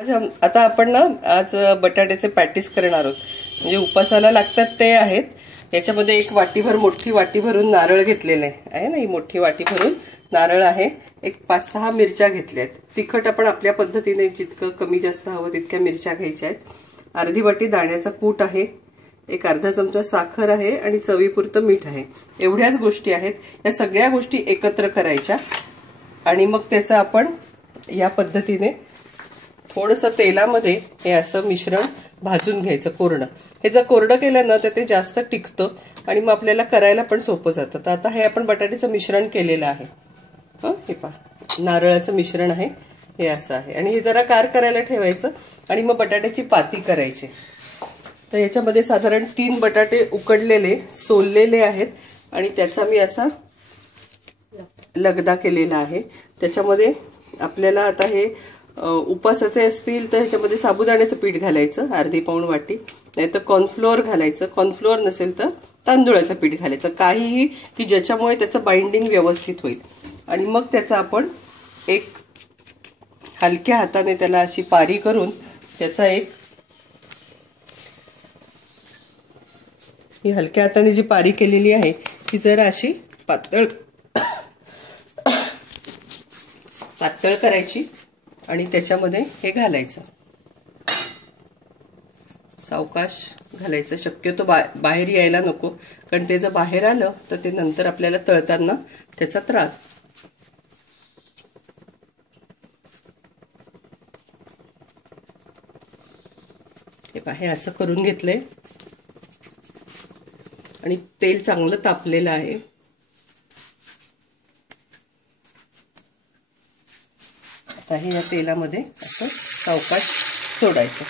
आता आपण ना आज बटाट्याचे पॅटीस करणार आहोत. म्हणजे उपासाला लागतात ते आहेत. याच्यामध्ये एक वाटीभर, मोठी वाटी भरून नारळ घेतलेले आहे ना. ही मोठी वाटी भरून नारळ आहे. एक 5-6 मिरच्या घेतल्या आहेत. तिखट आपण आपल्या पद्धतीने जितकं कमी जास्त हवं तितक्या मिरच्या घ्यायच्या आहेत. अर्धी वाटी दाण्याचा कूट आहे. एक अर्धा चमचा साखर आहे आणि चवीपुरतं मीठ आहे. एवढ्याच गोष्टी आहेत. या सगळ्या गोष्टी एकत्र करायच्या आणि मग त्याचं आपण या पद्धतीने थोडंसं तेलामध्ये हे असं मिश्रण भाजून घ्यायचं कोरडं. हे जर कोरडं केलं ना तर ते जास्त टिकतं आणि मग आपल्याला करायला पण सोपं जातं. तर आता हे आपण बटाट्याचं मिश्रण केलेलं आहे. हे पहा, नारळाचं मिश्रण आहे. हे असं आहे आणि हे जरा गार करायला ठेवायचं आणि मग बटाट्याची पाती करायची. तर याच्यामध्ये साधारण 3 बटाटे उकडलेले सोललेले आहेत आणि त्याचा मी असा लगदा केलेला आहे. त्याच्यामध्ये आपल्याला आता हे उपासाचे असतील तर ह्याच्यामध्ये साबुदाण्याचं पीठ घालायचं अर्धी पाऊण वाटी, नाहीतर कॉर्नफ्लोअर घालायचं. कॉर्नफ्लोअर नसेल तर तांदूळाचं पीठ घालायचं. काहीही की ज्याच्यामुळे त्याचं बाइंडिंग व्यवस्थित होईल. आणि मग त्याचा आपण एक हलक्या हाताने त्याला अशी पारी करून त्याचा एक ही हलक्या हाताने जी पारी केलेली आहे ती जरा अशी पातळ करायची आणि त्याच्यामध्ये हे घालायचं. सावकाश घालायचं. शक्यतो बाहेर यायला नको, कारण ते जर बाहेर आलं तर ते नंतर आपल्याला तळताना त्याचा त्रास. हे असं करून घेतलंय आणि तेल चांगलं तापलेलं आहे. आता हे या तेलामध्ये असं सावकाश सोडायचं.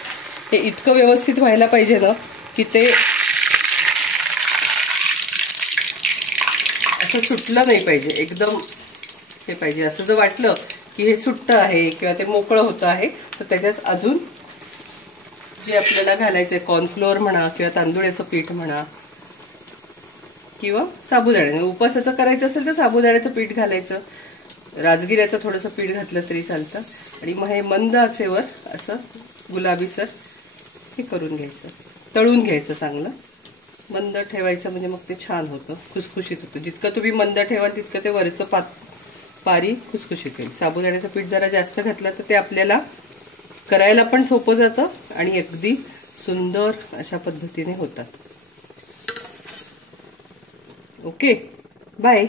हे इतकं व्यवस्थित व्हायला पाहिजे ना की ते असं सुटलं नाही पाहिजे. एकदम हे पाहिजे. असं जर वाटलं की हे सुट्ट आहे किंवा ते मोकळं होतं आहे तर त्याच्यात अजून जे आपल्याला घालायचं आहे, कॉर्नफ्लोअर म्हणा किंवा तांदूळाचं पीठ म्हणा किंवा साबुदाण्याचं, उपासाचं करायचं असेल तर साबुदाण्याचं पीठ घालायचं. राजगिऱ्याचं थोडंसं पीठ घातलं तरी चालतं. आणि मग हे मंद आचेवर असं गुलाबीसर हे करून घ्यायचं, तळून घ्यायचं. चांगलं मंद ठेवायचं म्हणजे मग ते छान होतं, खुसखुशीत होतं. जितकं तुम्ही मंद ठेवाल तितकं ते वरचं पारी खुसखुशीत होईल. साबुदाण्याचं पीठ जरा जास्त घातलं तर ते आपल्याला करायला पण सोपं जातं आणि अगदी सुंदर अशा पद्धतीने होतात. Okay, bye.